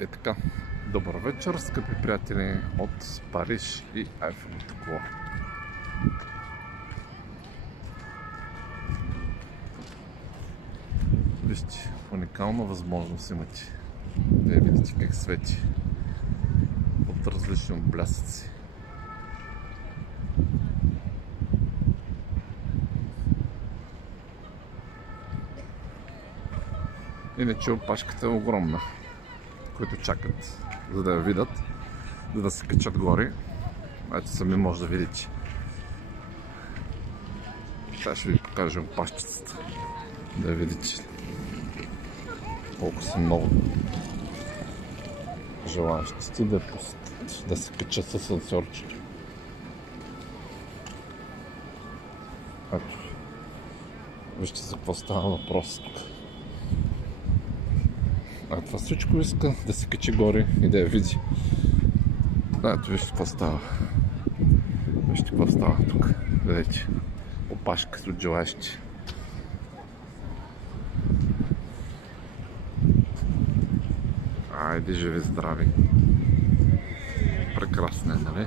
Е така, добър вечер, скъпи приятели от Париж и Айфеловото коло. Вижте, уникална възможност имате да я видите как свети от различни блясъци. Иначе опашката е огромна, които чакат, за да я видят, за да се качат горе. Ето сами може да видите. Сега ще ви покажем опашчицата, да я видите колко са много желаящи да се качат с асансьорчето. Ето, вижте за какво става въпрос тук. А това всичко иска да се качи горе и да я види. Ето вижте какво става. Вижте какво става тук. Видите, опашка от желаящи. Айде, живи здрави. Прекрасно е, нали?